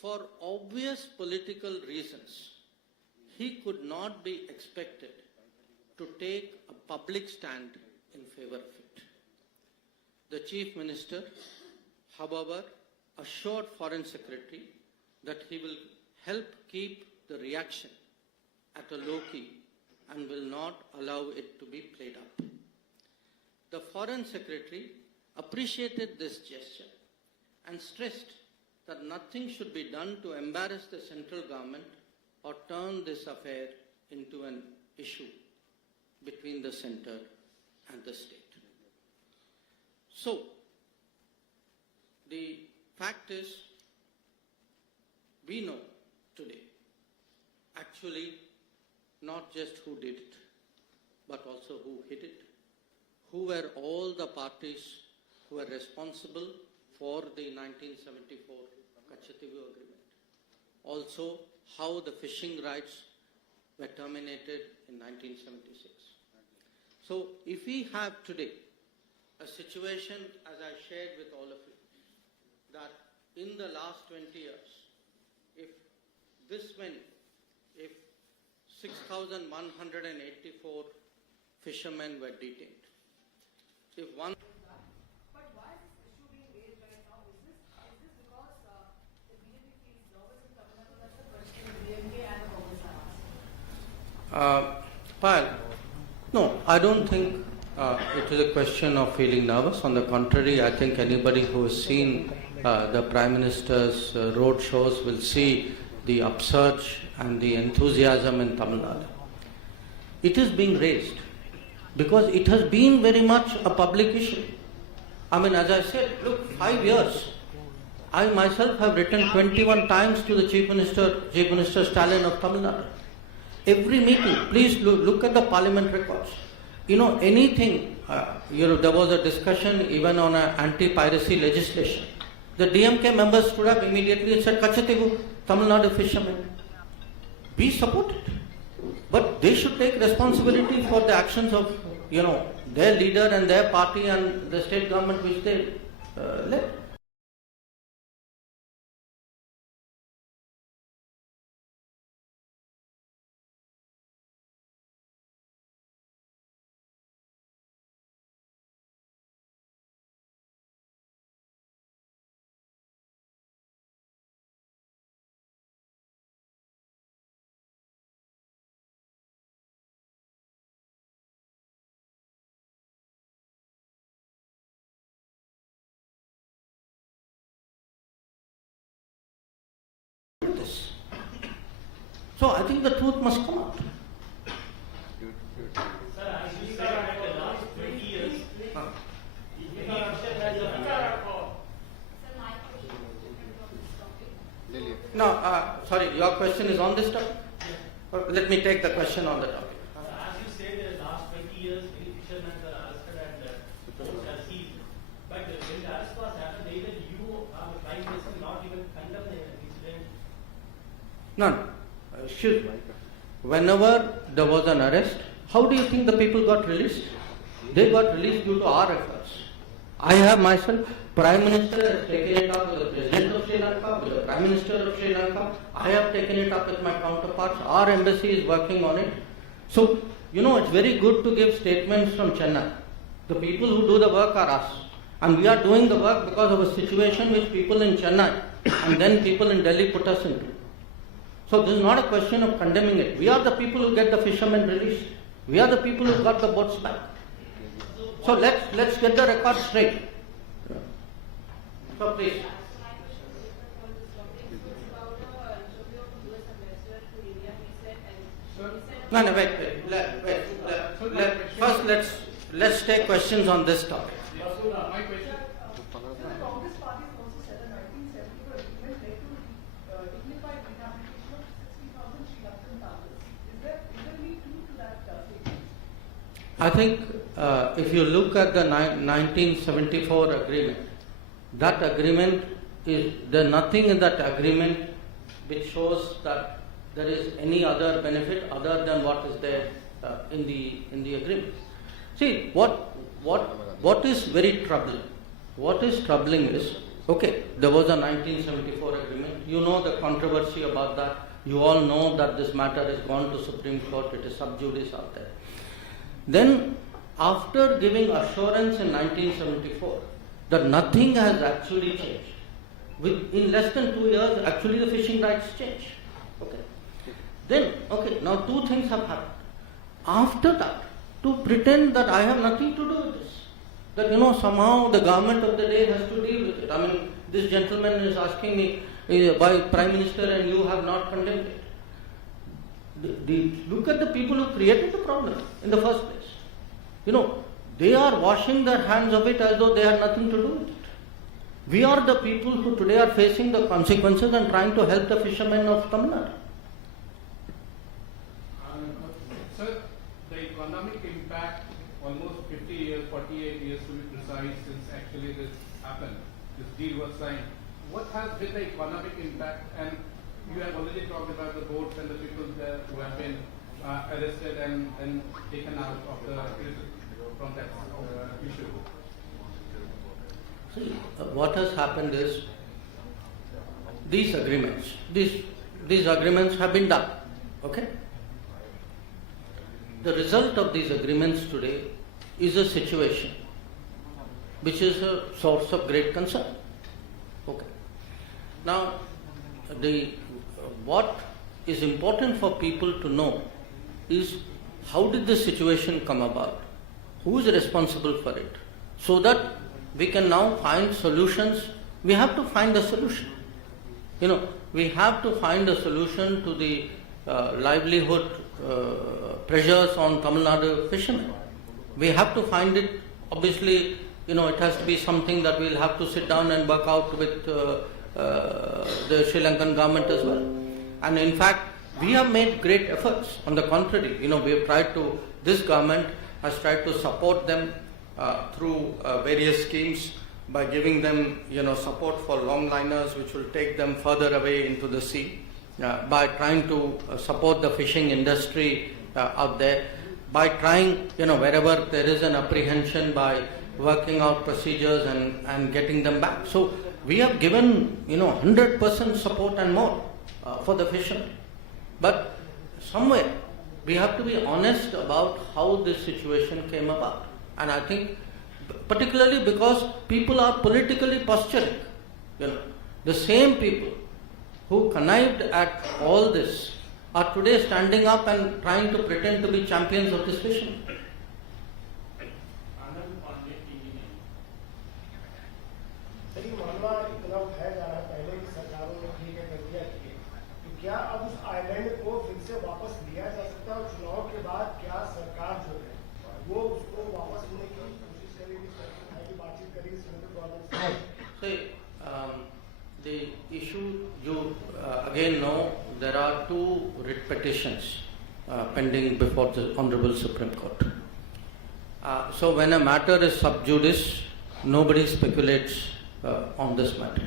For obvious political reasons, he could not be expected to take a public stand in favor of it. The Chief Minister, however, assured Foreign Secretary that he will help keep the reaction at a low key and will not allow it to be played up. The Foreign Secretary appreciated this gesture and stressed that nothing should be done to embarrass the central government or turn this affair into an issue between the center and the state. So, the fact is, we know today actually not just who did it, but also who hid it, who were all the parties who were responsible for the 1974 Kachativu Agreement. Also, how the fishing rights were terminated in 1976. So, if we have today a situation, as I shared with all of you, that in the last 20 years, if this many, if 6,184 fishermen were detained, if one... But why is this issue being raised right now? Is this because the BJP feels nervous in Tamil Nadu? That's the question BMK and the Congress are asking. Payal, no, I don't think it is a question of feeling nervous. On the contrary, I think anybody who has seen the Prime Minister's road shows will see the upsurge and the enthusiasm in Tamil Nadu. It is being raised because it has been very much a public issue. I mean, as I said, look, 5 years. I myself have written 21 times to the Chief Minister Stalin of Tamil Nadu. Every meeting, please look at the parliament records. You know, anything, there was a discussion even on anti-piracy legislation. The DMK members stood up immediately and said, Kachativu, Tamil Nadu fishermen. We support it. But they should take responsibility for the actions of, their leader and their party and the state government which they led. This. So I think the truth must come out. Sir, as you said, in the last 20 years, No, sorry, your question is on this topic? Let me take the question on the topic. As you said, in the last 20 years, many fishermen were arrested and boats are seized. But when the arrest was happened, even you, the Prime Minister, not even condemn the incident. No. Excuse me. Whenever there was an arrest, how do you think the people got released? They got released due to our efforts. I have myself, Prime Minister has taken it up with the President of Sri Lanka, with the Prime Minister of Sri Lanka. I have taken it up with my counterparts. Our embassy is working on it. So, it's very good to give statements from Chennai. The people who do the work are us. And we are doing the work because of a situation which people in Chennai and then people in Delhi put us into. So this is not a question of condemning it. We are the people who get the fishermen released. We are the people who got the boats back. So let's get the record straight. So please. No, wait. First, let's take questions on this topic. My question. The Congress party has also said that 1974 agreement led to dignified rehabilitation of 60,000 Sri Lankan farmers. Is there any truth to that statement? I think if you look at the 1974 agreement, that agreement there's nothing in that agreement which shows that there is any other benefit other than what is there in the agreement. See, what is very troubling? What is troubling is Okay, there was a 1974 agreement. You know the controversy about that. You all know that this matter has gone to Supreme Court. It is sub judice out there. Then, after giving assurance in 1974 that nothing has actually changed, in less than 2 years, actually the fishing rights changed. Okay. Then, okay, now two things have happened. After that, to pretend that I have nothing to do with this, that somehow the government of the day has to deal with it. I mean, this gentleman is asking me why Prime Minister and you have not condemned it. Look at the people who created the problem in the first place. They are washing their hands of it as though they had nothing to do with it. We are the people who today are facing the consequences and trying to help the fishermen of Tamil Nadu. Sir, the economic impact, almost 50 years, 48 years to be precise, since actually this happened, this deal was signed. What has been the economic impact? And you have already talked about the boats and the people there who have been arrested and taken out of the from that issue. See, what has happened is these agreements have been done. Okay? The result of these agreements today is a situation which is a source of great concern. Okay. Now, what is important for people to know is how did this situation come about? Who is responsible for it? So that we can now find solutions. We have to find a solution. We have to find a solution to the livelihood pressures on Tamil Nadu fishermen. We have to find it. Obviously, it has to be something that we'll have to sit down and work out with the Sri Lankan government as well. And in fact, we have made great efforts. On the contrary, we have tried to, this government has tried to support them through various schemes by giving them, support for longliners which will take them further away into the sea, by trying to support the fishing industry out there, by trying, wherever there is an apprehension, by working out procedures and getting them back. So we have given, 100% support and more for the fishermen. But somewhere we have to be honest about how this situation came about. And I think particularly because people are politically posturing. The same people who connived at all this are today standing up and trying to pretend to be champions of this fisherman. लेकिन मामला इतना उठाया जा रहा है पहले की सरकारों ने ठीक है कर दिया कि क्या अब उस आइलैंड को फिर से वापस लिया जा सकता है और चुनाव के बाद क्या सरकार जो है वो उसको वापस लेने की कोशिश करेगी, सरकार की बातचीत करेगी सेंट्रल गवर्नमेंट से? The issue, you again know, there are two writ petitions pending before the Honorable Supreme Court. So when a matter is sub judice, nobody speculates on this matter.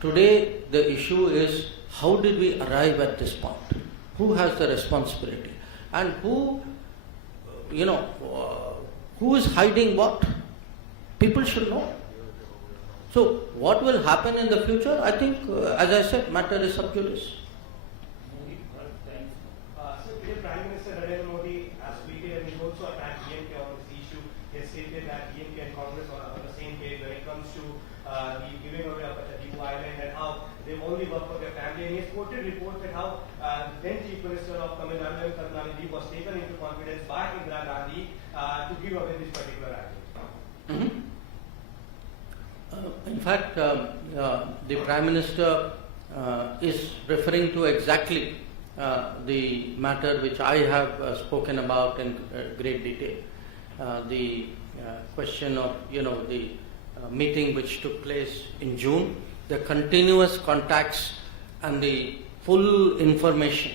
Today the issue is how did we arrive at this point? Who has the responsibility? And who is hiding what? People should know. So what will happen in the future? I think, as I said, matter is sub judice. Prime Minister Narendra Modi has tweeted and he also attacked EAM on this issue. He has stated that EAM and Congress are on the same page when it comes to the giving away of the Tipu Island and how they only work for their family. And he has quoted reports that how then Chief Minister of Tamil Nadu, Karunanidhi, was taken into confidence by Indira Gandhi to give away this particular island. Mm-hmm. In fact, the Prime Minister is referring to exactly the matter which I have spoken about in great detail. The question of, the meeting which took place in June, the continuous contacts and the full information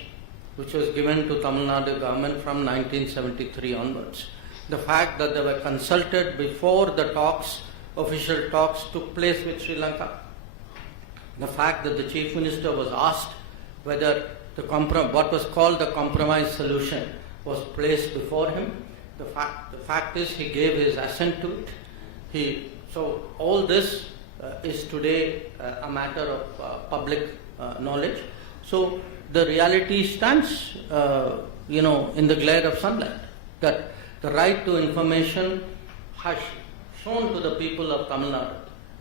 which was given to Tamil Nadu government from 1973 onwards. The fact that they were consulted before the talks, official talks took place with Sri Lanka. The fact that the Chief Minister was asked whether what was called the compromise solution was placed before him. The fact is he gave his assent to it. So all this is today a matter of public knowledge. So the reality stands, in the glare of sunlight, that the right to information has shown to the people of Tamil Nadu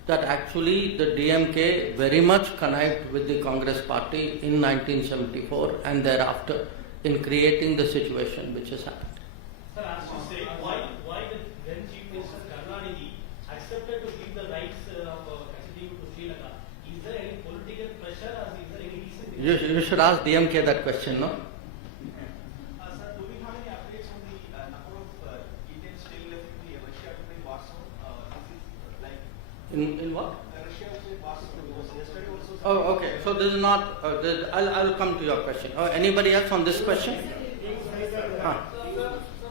that actually the DMK very much connived with the Congress party in 1974 and thereafter in creating the situation which has happened. Sir, as you say, why the then Chief Minister Karnataka accepted to give the rights of executive to Sri Lanka? Is there any political pressure or is there any reason? You should ask DMK that question, no? Sir, do we have any updates on the number of Indians still left in the Russia to play Warsaw? In what? Russia was in Warsaw because yesterday also. Oh, okay. So this is not. I'll come to your question. Anybody else on this question? Ah. Sir,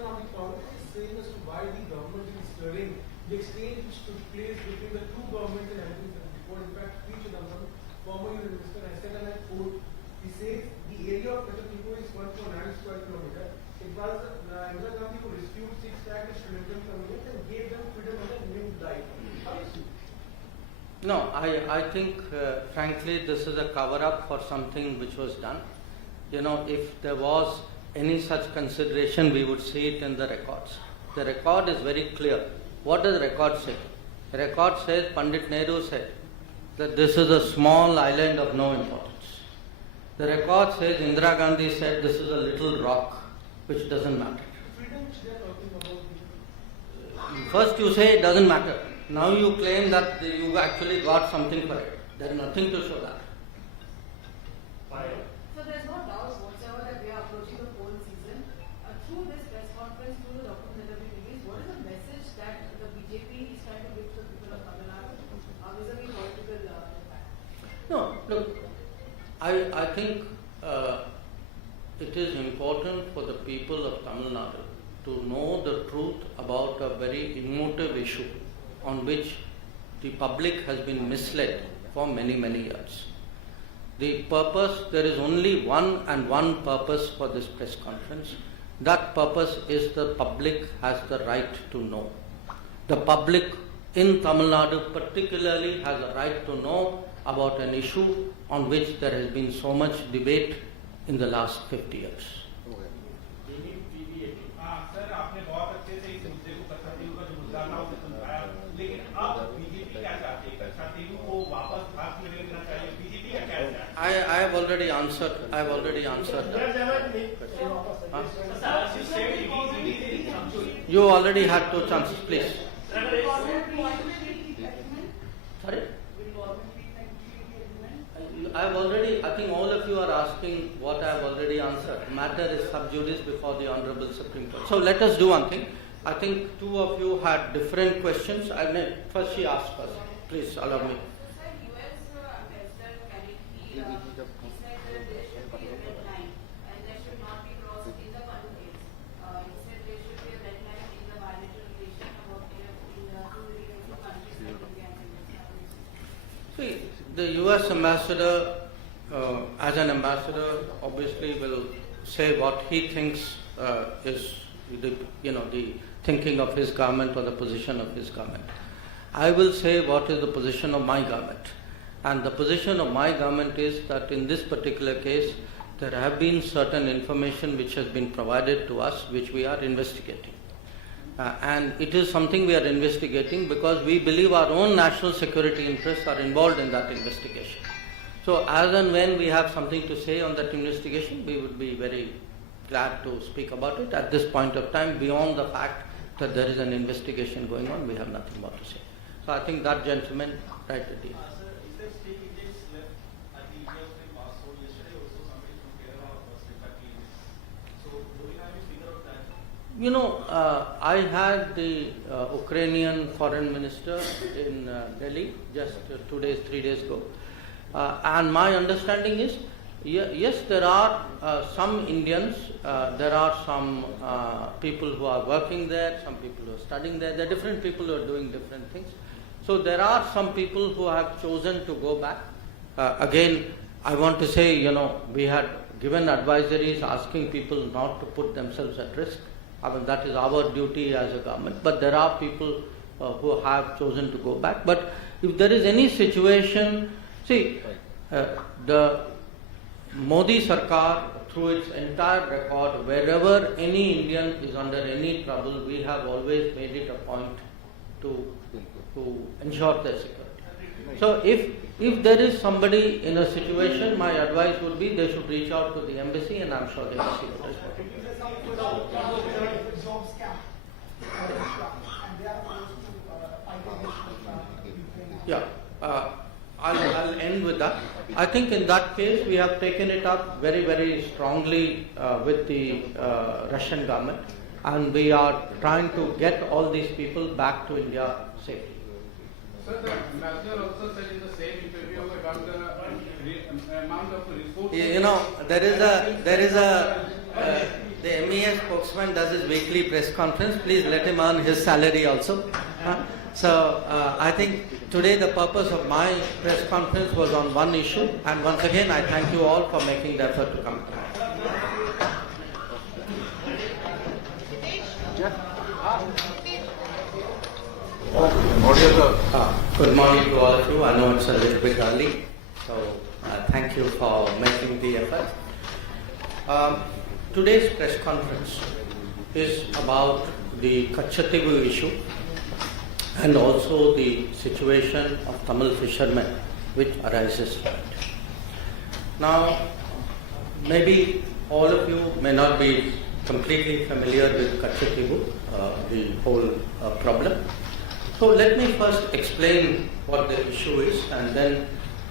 on the Congress is saying as to why the government is stirring the exchange which took place between the two governments in 1974. In fact, speech of the former Union Minister has said, and I quote, he says the area of Petro is 1.9 square kilometer. It was Indira Gandhi who rescued 6 lakh Sri Lankan communities and gave them freedom and a new life. How is it? No, I think, frankly, this is a cover-up for something which was done. If there was any such consideration, we would see it in the records. The record is very clear. What does the record say? The record says, Pandit Nehru said that this is a small island of no importance. The record says Indira Gandhi said this is a little rock which doesn't matter. Freedom which they are talking about. First you say it doesn't matter. Now you claim that you actually got something for it. There is nothing to show that. So there's no doubt whatsoever that we are approaching the poll season. Through this press conference, through the documents that have been released, what is the message that the BJP is trying to give to the people of Tamil Nadu vis-a-vis political impact? No, look, I think it is important for the people of Tamil Nadu to know the truth about a very emotive issue on which the public has been misled for many, many years. The purpose, there is only one and one purpose for this press conference. That purpose is the public has the right to know. The public in Tamil Nadu particularly has a right to know about an issue on which there has been so much debate in the last 50 years. Sir आपने बहुत अच्छे से इस मुद्दे को कच्चा तेलुगु का जो मुद्दा था उसे समझाया, लेकिन अब बीजेपी क्या चाहती है? कच्चा तेलुगु को वापस हाथ में लेना चाहिए, बीजेपी का क्या चाहती है? I have already answered. that. Huh? Sir, as you said, it is something. You already had 2 chances, please. Sorry? I think all of you are asking what I have already answered. Matter is sub judice before the Honorable Supreme Court. So let us do one thing. I think 2 of you had different questions. First she asked first. Please allow me. See, the US ambassador, as an ambassador, obviously will say what he thinks is the thinking of his government or the position of his government. I will say what is the position of my government. And the position of my government is that in this particular case, there have been certain information which has been provided to us which we are investigating. And it is something we are investigating because we believe our own national security interests are involved in that investigation. So as and when we have something to say on that investigation, we would be very glad to speak about it. At this point of time, beyond the fact that there is an investigation going on, we have nothing more to say. So I think that gentleman right at the end. Sir, is there still Indians left at the EAM passport? Yesterday also somebody from Kerala was impacted. So do we have any figure of that? I had the Ukrainian foreign minister in Delhi just 2 days, 3 days ago. And my understanding is, yes, there are some Indians, there are some people who are working there, some people who are studying there. There are different people who are doing different things. So there are some people who have chosen to go back. Again, I want to say, we had given advisories asking people not to put themselves at risk. I mean, that is our duty as a government. But there are people who have chosen to go back. But if there is any situation, see, the Modi Sarkar, through its entire record, wherever any Indian is under any trouble, we have always made it a point to ensure their security. So if there is somebody in a situation, my advice would be they should reach out to the embassy, and I'm sure they will see what is possible. Jobs camp. And they are supposed to fight against Yeah, I'll end with that. I think in that case we have taken it up very, very strongly with the Russian government, and we are trying to get all these people back to India safely. Sir, the ambassador also said in the same interview about the amount of resources. You know, there is a the MES spokesman does his weekly press conference. Please let him earn his salary also. So I think today the purpose of my press conference was on one issue, and once again I thank you all for making the effort to come. Good morning to all of you. I know it's a little bit early, so thank you for making the effort. Today's press conference is about the Kachatibu issue and also the situation of Tamil fishermen which arises from it. Now, maybe all of you may not be completely familiar with Kachatibu, the whole problem. So let me first explain what the issue is, and then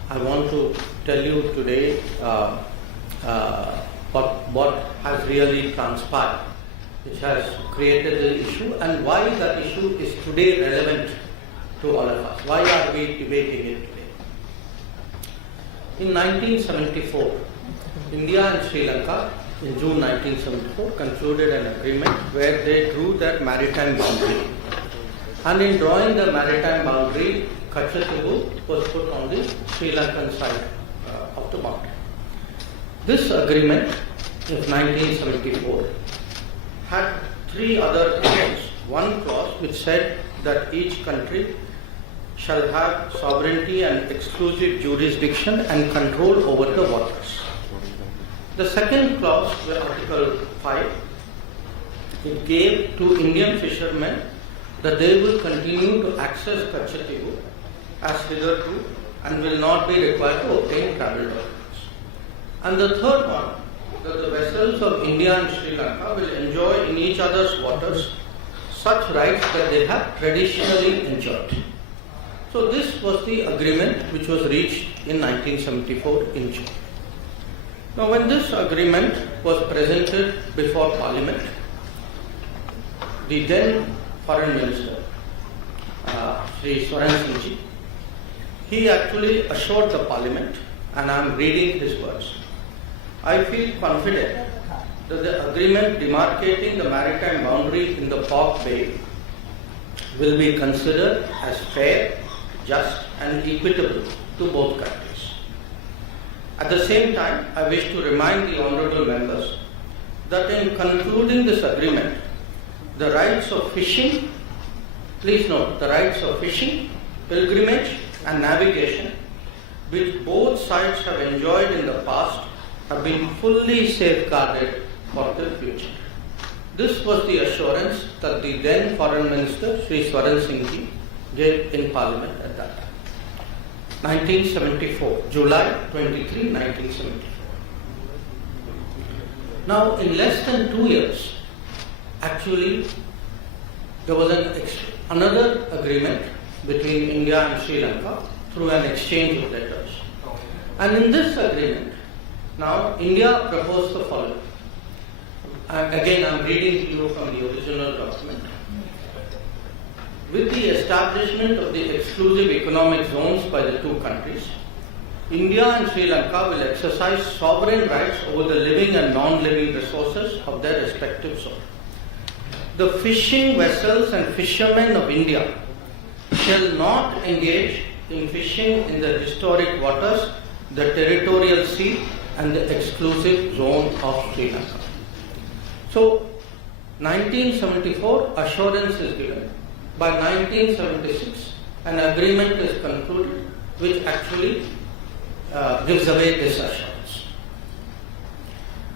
I want to tell you today what has really transpired, which has created the issue, and why the issue is today relevant to all of us. Why are we debating it today? In 1974, India and Sri Lanka, in June 1974, concluded an agreement where they drew their maritime boundary. And in drawing the maritime boundary, Kachatibu was put on the Sri Lankan side of the boundary. This agreement of 1974 had three other clauses. One clause which said that each country shall have sovereignty and exclusive jurisdiction and control over the waters. The second clause, Article 5, it gave to Indian fishermen that they will continue to access Kachatibu as hitherto and will not be required to obtain travel documents. And the third one, that the vessels of India and Sri Lanka will enjoy in each other's waters such rights that they have traditionally enjoyed. So this was the agreement which was reached in 1974 in June. Now when this agreement was presented before Parliament, the then Foreign Minister, Sri Swaran Singh ji, he actually assured the Parliament, and I am reading his words, I feel confident that the agreement demarcating the maritime boundary in the Pork Bay will be considered as fair, just and equitable to both countries. At the same time, I wish to remind the honourable members that in concluding this agreement, the rights of fishing, please note, the rights of fishing, pilgrimage and navigation, which both sides have enjoyed in the past, have been fully safeguarded for the future. This was the assurance that the then Foreign Minister, Sri Swaran Singh ji, gave in Parliament at that time. 1974, July 23, 1974. Now, in less than 2 years, actually, there was another agreement between India and Sri Lanka through an exchange of letters. And in this agreement, now India proposed the following. Again, I am reading to you from the original document. With the establishment of the exclusive economic zones by the two countries, India and Sri Lanka will exercise sovereign rights over the living and non-living resources of their respective zones. The fishing vessels and fishermen of India shall not engage in fishing in the historic waters, the territorial sea and the exclusive zone of Sri Lanka. So, 1974 assurance is given. By 1976, an agreement is concluded which actually gives away this assurance.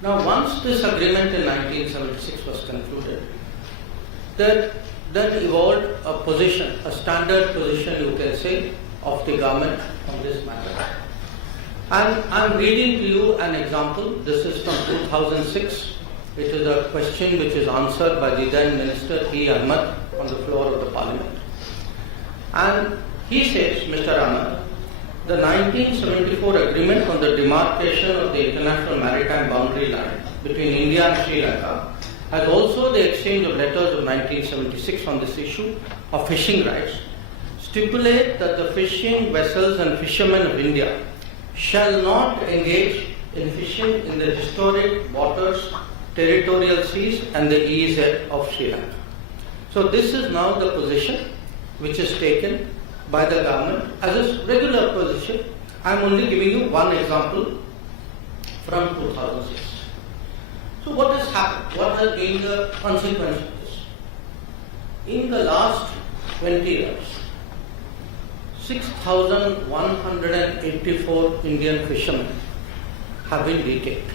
Now, once this agreement in 1976 was concluded, there then evolved a position, a standard position you can say, of the government on this matter. And I'm reading to you an example. This is from 2006. It is a question which is answered by the then Minister EAM Ahmed on the floor of the Parliament. And he says, Mr. Ahmed, the 1974 agreement on the demarcation of the international maritime boundary line between India and Sri Lanka, as also the exchange of letters of 1976 on this issue of fishing rights, stipulate that the fishing vessels and fishermen of India shall not engage in fishing in the historic waters, territorial seas and the EEZ of Sri Lanka. So this is now the position which is taken by the government as a regular position. I am only giving you one example from 2006. So what has happened? What has been the consequence of this? In the last 20 years, 6,184 Indian fishermen have been detained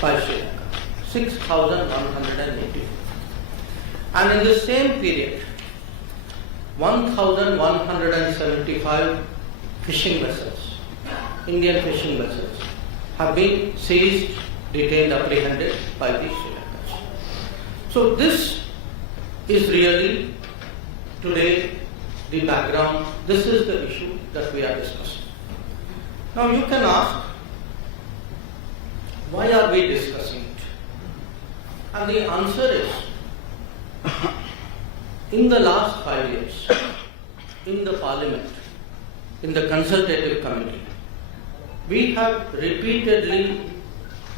by Sri Lanka. 6,184. And in the same period, 1,175 fishing vessels, Indian fishing vessels, have been seized, detained, apprehended by the Sri Lankans. So this is really today the background. This is the issue that we are discussing. Now you can ask, why are we discussing it? And the answer is, in the last 5 years, in the Parliament, in the consultative committee, we have repeatedly,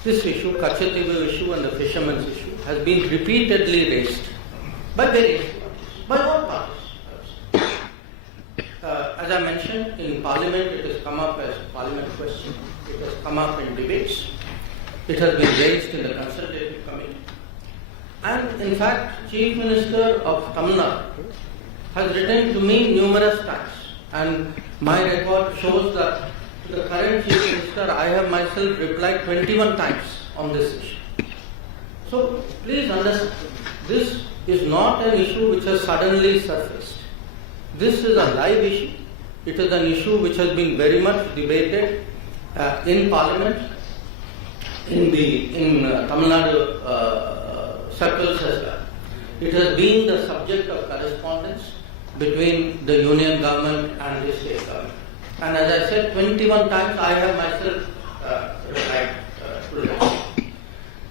this issue, Kachatibu issue and the fishermen's issue, has been repeatedly raised by various parties, by all parties. As I mentioned, in Parliament it has come up as a Parliament question, it has come up in debates, it has been raised in the consultative committee. And in fact, Chief Minister of Tamil Nadu has written to me numerous times, and my record shows that to the current Chief Minister I have myself replied 21 times on this issue. So please understand, this is not an issue which has suddenly surfaced. This is a live issue. It is an issue which has been very much debated in Parliament, in Tamil Nadu circles as well. It has been the subject of correspondence between the union government and the state government. And as I said, 21 times I have myself replied to that.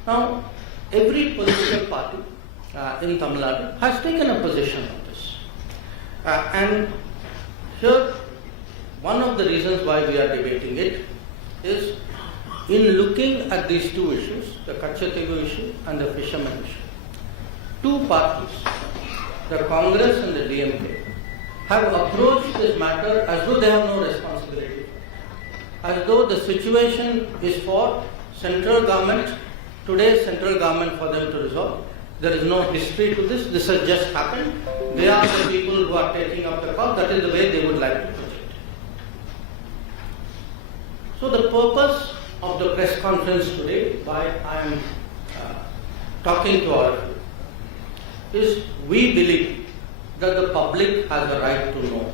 Now, every political party in Tamil Nadu has taken a position on this. And here, one of the reasons why we are debating it is in looking at these two issues, the Kachatibu issue and the fishermen issue. Two parties, the Congress and the DMK, have approached this matter as though they have no responsibility, as though the situation is for central government, today's central government, for them to resolve. There is no history to this. This has just happened. They are the people who are taking up the call. That is the way they would like to put it. So the purpose of the press conference today, why I am talking to all of you, is we believe that the public has a right to know.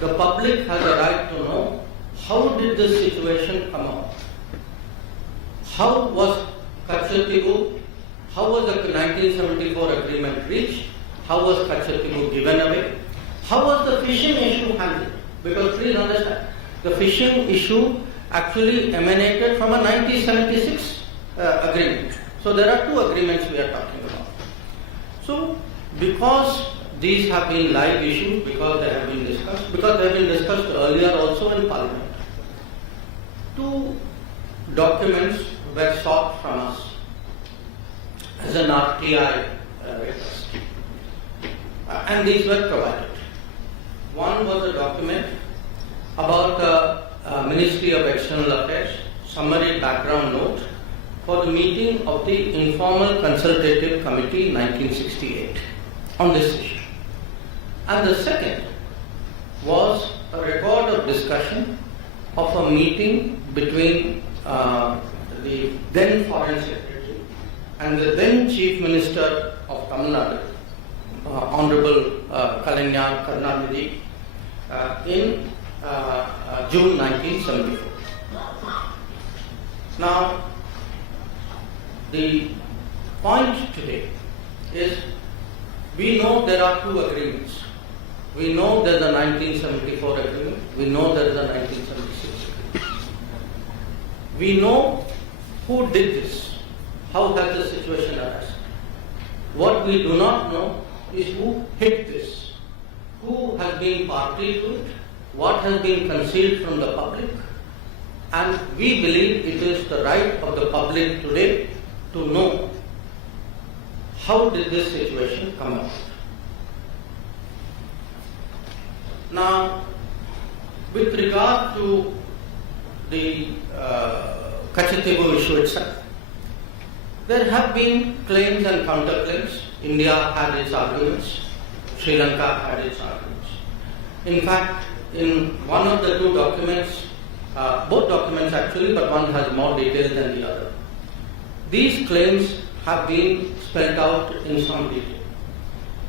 The public has a right to know how did this situation come about. How was Kachatibu, how was the 1974 agreement reached? How was Kachatibu given away? How was the fishing issue handled? Because please understand, the fishing issue actually emanated from a 1976 agreement. So there are two agreements we are talking about. So because these have been live issues, because they have been discussed, because they have been discussed earlier also in Parliament, two documents were sought from us as an RTI request. And these were provided. One was a document about the Ministry of External Affairs summary background note for the meeting of the Informal Consultative Committee in 1968 on this issue. And the second was a record of discussion of a meeting between the then Foreign Secretary and the then Chief Minister of Tamil Nadu, Honorable Kalaignar Karunanidhi, in June 1974. Now, the point today is we know there are two agreements. We know there's a 1974 agreement. We know there is a 1976 agreement. We know who did this. How has the situation arisen? What we do not know is who hid this. Who has been party to it? What has been concealed from the public? And we believe it is the right of the public today to know how did this situation come about. Now, with regard to the Kachatibu issue itself, there have been claims and counterclaims. India had its arguments, Sri Lanka had its arguments. In fact, in one of the two documents, both documents actually, but one has more detail than the other. These claims have been spelled out in some detail.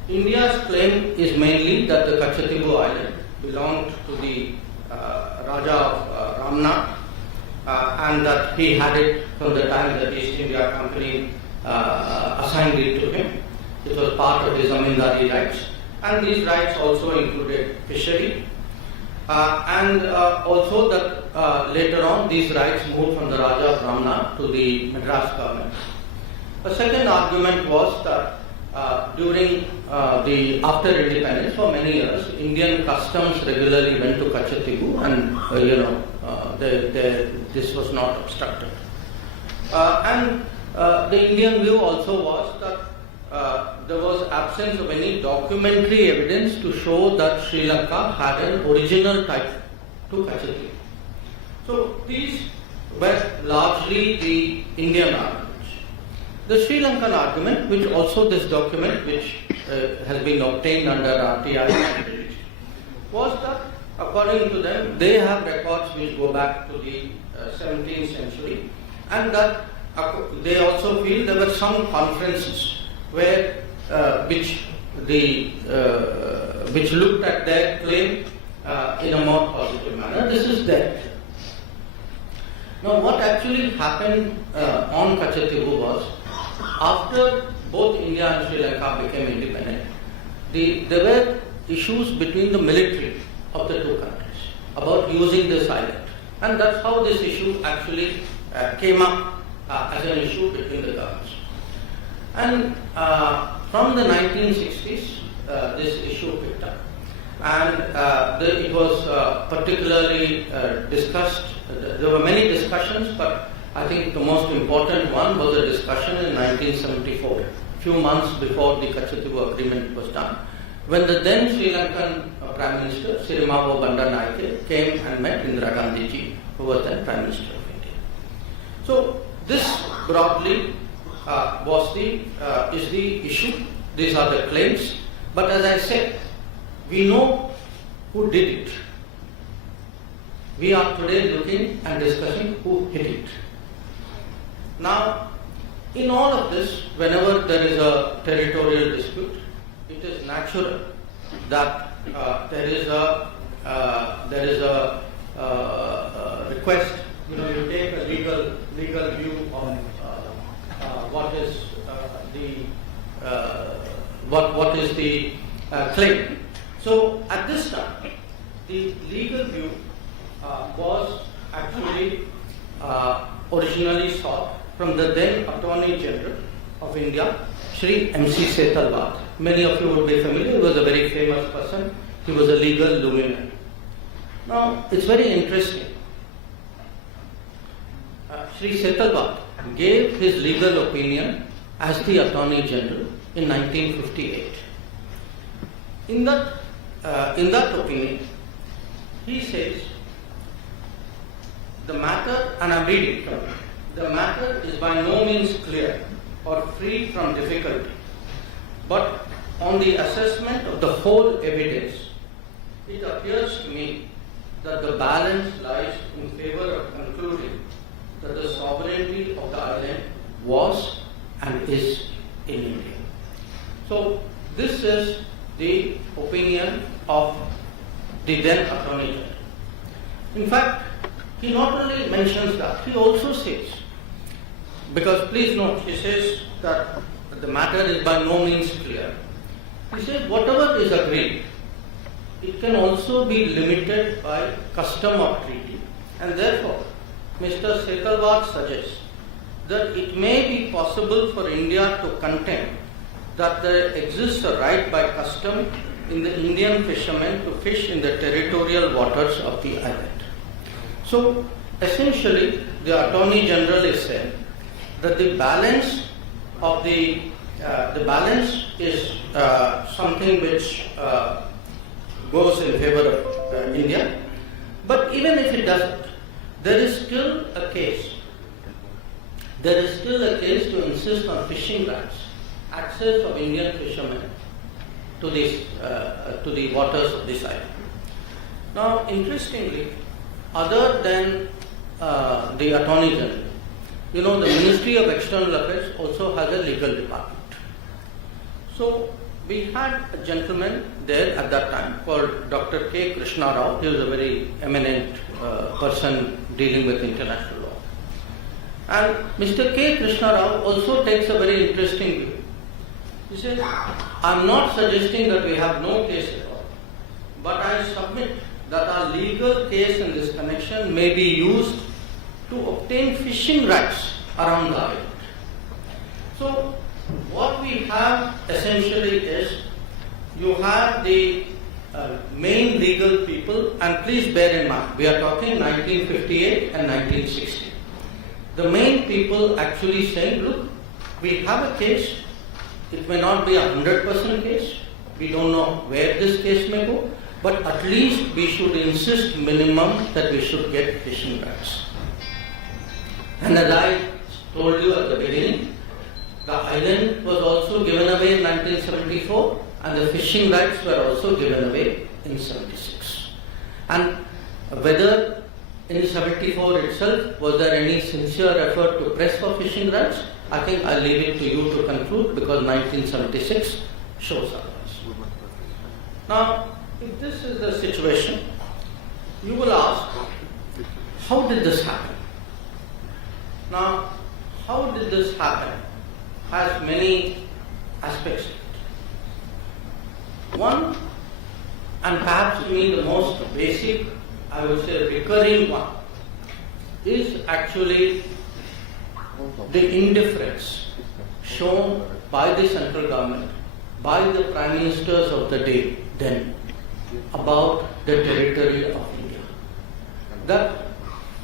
India's claim is mainly that the Kachatibu Island belonged to the Raja of Ramnath and that he had it from the time that East India Company assigned it to him. It was part of his zamindari rights, and these rights also included fishery and also that later on these rights moved from the Raja of Ramnath to the Madras government. The second argument was that during after independence, for many years, Indian customs regularly went to Kachatibu, and this was not obstructed. And the Indian view also was that there was absence of any documentary evidence to show that Sri Lanka had an original title to Kachatibu. So these were largely the Indian arguments. The Sri Lankan argument, which also this document, which has been obtained under RTI, was that according to them, they have records which go back to the 17th century, and that they also feel there were some conferences where which looked at their claim in a more positive manner. This is there. Now, what actually happened on Kachatibu was, after both India and Sri Lanka became independent, there were issues between the military of the two countries about using this island. And that's how this issue actually came up as an issue between the governments. And from the 1960s, this issue picked up. And it was particularly discussed. There were many discussions, but I think the most important one was a discussion in 1974, a few months before the Kachatibu agreement was done, when the then Sri Lankan Prime Minister, Sirimavo Bandaranaike, came and met Indira Gandhi ji, who was then Prime Minister of India. So this broadly is the issue. These are the claims. But as I said, we know who did it. We are today looking and discussing who hid it. Now, in all of this, whenever there is a territorial dispute, it is natural that there is a request. You take a legal view on what is the claim. So at this time, the legal view was actually originally sought from the then Attorney General of India, Shri M.C. Setalvad. Many of you would be familiar. He was a very famous person. He was a legal luminary. Now, it's very interesting. Shri Setalvad gave his legal opinion as the Attorney General in 1958. In that opinion, he says, the matter, and I'm reading from it, the matter is by no means clear or free from difficulty, but on the assessment of the whole evidence, it appears to me that the balance lies in favor of concluding that the sovereignty of the island was and is in India. So this is the opinion of the then Attorney General. In fact, he not only mentions that, he also says, because please note, he says that the matter is by no means clear. He says whatever is agreed, it can also be limited by custom or treaty, and therefore Mr. Setalvad suggests that it may be possible for India to contend that there exists a right by custom in the Indian fishermen to fish in the territorial waters of the island. So essentially, the Attorney General is saying that the balance of the balance is something which goes in favor of India. But even if it doesn't, there is still a case. There is still a case to insist on fishing rights, access of Indian fishermen to the waters of this island. Now, interestingly, other than the Attorney General, the Ministry of External Affairs also has a legal department. So we had a gentleman there at that time called Dr. K. Krishna Rao. He was a very eminent person dealing with international law. And Mr. K. Krishna Rao also takes a very interesting view. He says, I am not suggesting that we have no case at all, but I submit that our legal case in this connection may be used to obtain fishing rights around the island. So what we have essentially is, you have the main legal people, and please bear in mind, we are talking 1958 and 1960. The main people actually saying, look, we have a case, it may not be 100% case, we don't know where this case may go, but at least we should insist minimum that we should get fishing rights. And as I told you at the beginning, the island was also given away in 1974 and the fishing rights were also given away in 76. And whether in 74 itself was there any sincere effort to press for fishing rights, I think I'll leave it to you to conclude, because 1976 shows otherwise. Now, if this is the situation, you will ask, how did this happen? Now, how did this happen has many aspects to it. One, and perhaps to me the most basic, I would say recurring one, is actually the indifference shown by the central government, by the prime ministers of the day then, about the territory of India. The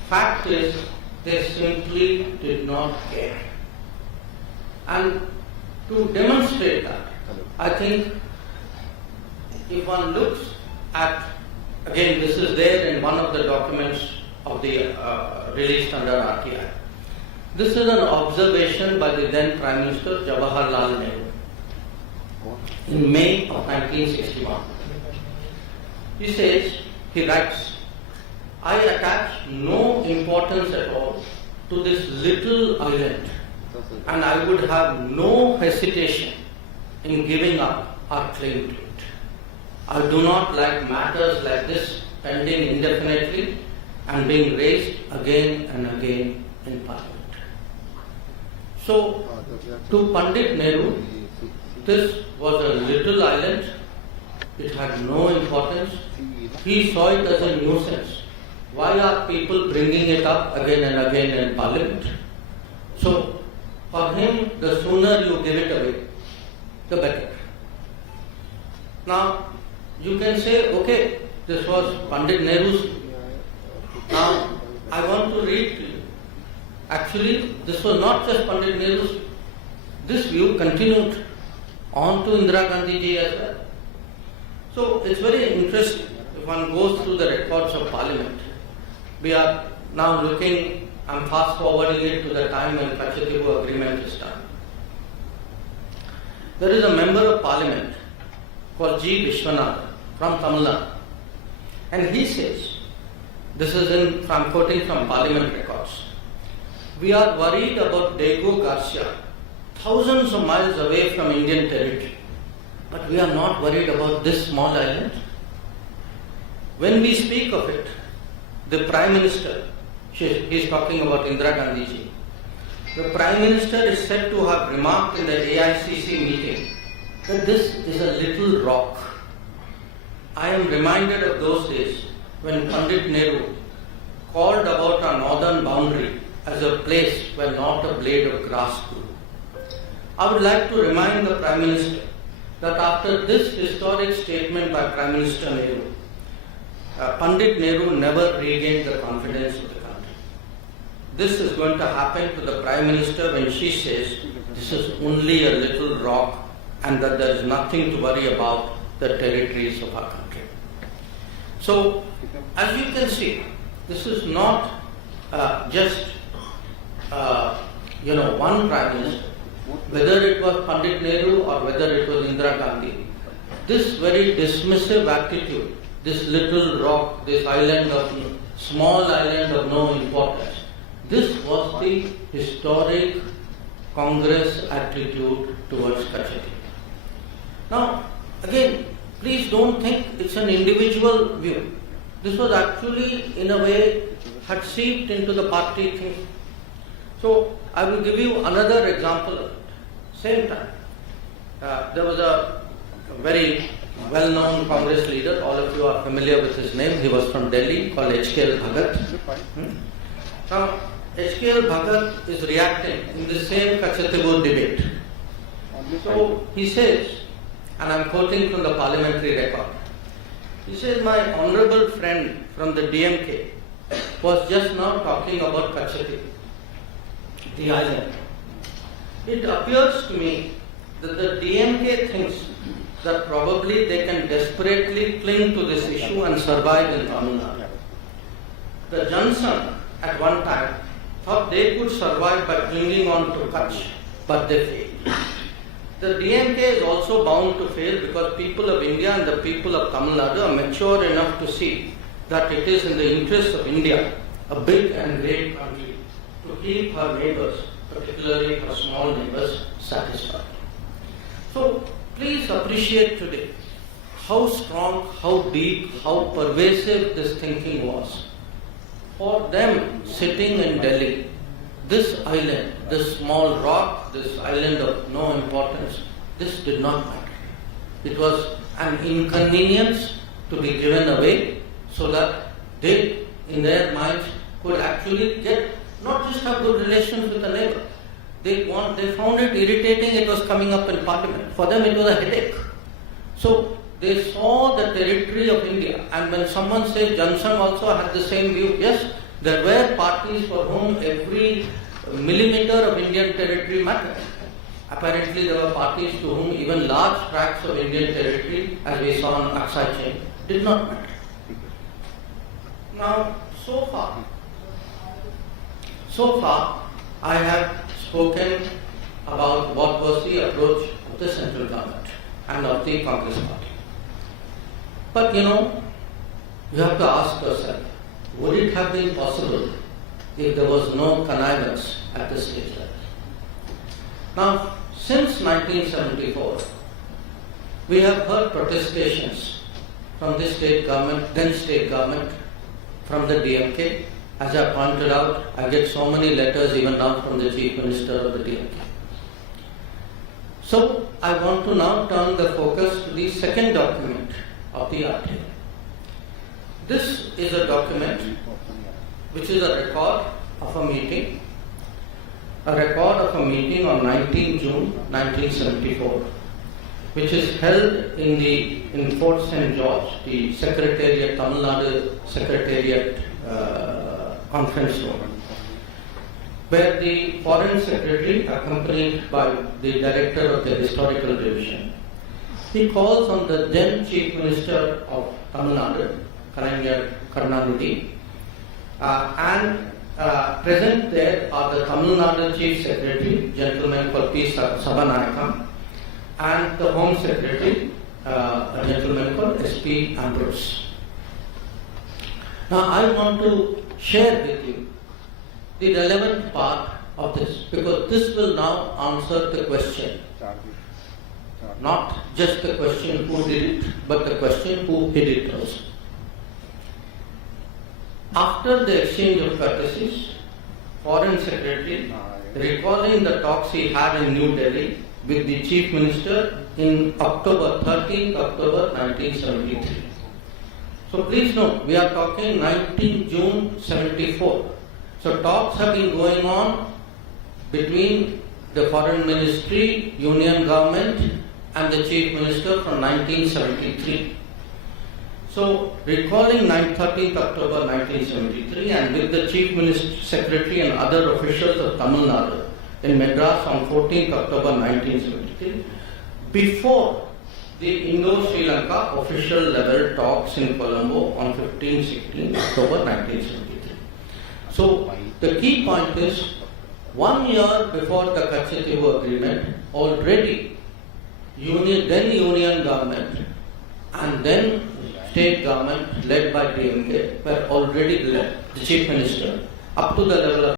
fact is, they simply did not care. And to demonstrate that, I think if one looks at, again this is there in one of the documents of the released under RTI. This is an observation by the then Prime Minister Jawaharlal Nehru in May of 1961. He says, he writes, I attach no importance at all to this little island, and I would have no hesitation in giving up our claim to it. I do not like matters like this pending indefinitely and being raised again and again in Parliament. So, to Pandit Nehru, this was a little island, it had no importance, he saw it as a nuisance. Why are people bringing it up again and again in Parliament? So, for him, the sooner you give it away, the better. Now, you can say, okay, this was Pandit Nehru's. Now, I want to read to you. Actually, this was not just Pandit Nehru's. This view continued on to Indira Gandhi ji as well. So, it's very interesting if one goes through the records of Parliament. We are now looking, I'm fast forwarding it to the time when Kachatibu agreement is done. There is a member of Parliament called G. Vishwanath from Tamil Nadu. And he says, this is I'm quoting from Parliament records, we are worried about Diego Garcia, thousands of miles away from Indian territory, but we are not worried about this small island. When we speak of it, the Prime Minister, he is talking about Indira Gandhi ji, the Prime Minister is said to have remarked in the AICC meeting that this is a little rock. I am reminded of those days when Pandit Nehru called about our northern boundary as a place where not a blade of grass grew. I would like to remind the Prime Minister that after this historic statement by Prime Minister Nehru, Pandit Nehru never regained the confidence of the country. This is going to happen to the Prime Minister when she says this is only a little rock and that there is nothing to worry about the territories of our country. So, as you can see, this is not just one Prime Minister, whether it was Pandit Nehru or whether it was Indira Gandhi. This very dismissive attitude, this little rock, this small island of no importance, this was the historic Congress attitude towards Kashmir. Now, again, please don't think it's an individual view. This was actually, in a way, had seeped into the party thinking. So, I will give you another example of it. Same time, there was a very well-known Congress leader, all of you are familiar with his name, he was from Delhi, called H.K.L. Bhagat. Now, H.K.L. Bhagat is reacting in the same Kachatibur debate. So, he says, and I am quoting from the parliamentary record, he says, my honorable friend from the DMK was just now talking about Kachatibur, the island. It appears to me that the DMK thinks that probably they can desperately cling to this issue and survive in Tamil Nadu. The Johnson at one time thought they could survive by clinging on to Kutch, but they failed. The DMK is also bound to fail because people of India and the people of Tamil Nadu are mature enough to see that it is in the interest of India, a big and great country, to keep her neighbors, particularly her small neighbors, satisfied. So, please appreciate today how strong, how deep, how pervasive this thinking was. For them sitting in Delhi, this island, this small rock, this island of no importance, this did not matter. It was an inconvenience to be given away so that they, in their minds, could actually not just have good relations with the neighbor. They found it irritating it was coming up in parliament. For them it was a headache. So they saw the territory of India, and when someone says Johnson also had the same view, yes, there were parties for whom every millimeter of Indian territory mattered. Apparently there were parties to whom even large tracts of Indian territory, as we saw on Aksai chain, did not matter. Now, so far, I have spoken about what was the approach of the central government and of the Congress party. But you have to ask yourself, would it have been possible if there was no connivance at the state level? Now, since 1974, we have heard protestations from the state government, then state government, from the DMK. As I pointed out, I get so many letters even now from the Chief Minister of the DMK. So, I want to now turn the focus to the second document of the RTA. This is a document which is a record of a meeting on 19 June 1974, which is held in Fort St. George, the Secretariat, Tamil Nadu Secretariat conference room, where the Foreign Secretary, accompanied by the Director of the Historical Division, he calls on the then Chief Minister of Tamil Nadu, Karunanidhi, and present there are the Tamil Nadu Chief Secretary, gentleman called P. Sabanayakam, and the Home Secretary, a gentleman called S.P. Ambrose. Now I want to share with you the relevant part of this, because this will now answer the question. Not just the question who did it, but the question who hid it also. After the exchange of courtesies, Foreign Secretary, recalling the talks he had in New Delhi with the Chief Minister in October 13th October 1973. So please note, we are talking 19 June 74. So talks have been going on between the Foreign Ministry, Union Government and the Chief Minister from 1973. So recalling 13th October 1973 and with the Chief Minister, Secretary and other officials of Tamil Nadu in Madras on 14th October 1973, before the Indo-Sri Lanka official level talks in Colombo on 15-16 October 1973. So the key point is, 1 year before the Kachetivu agreement, already then Union government and then state government led by DMK were already led, the Chief Minister, up to the level of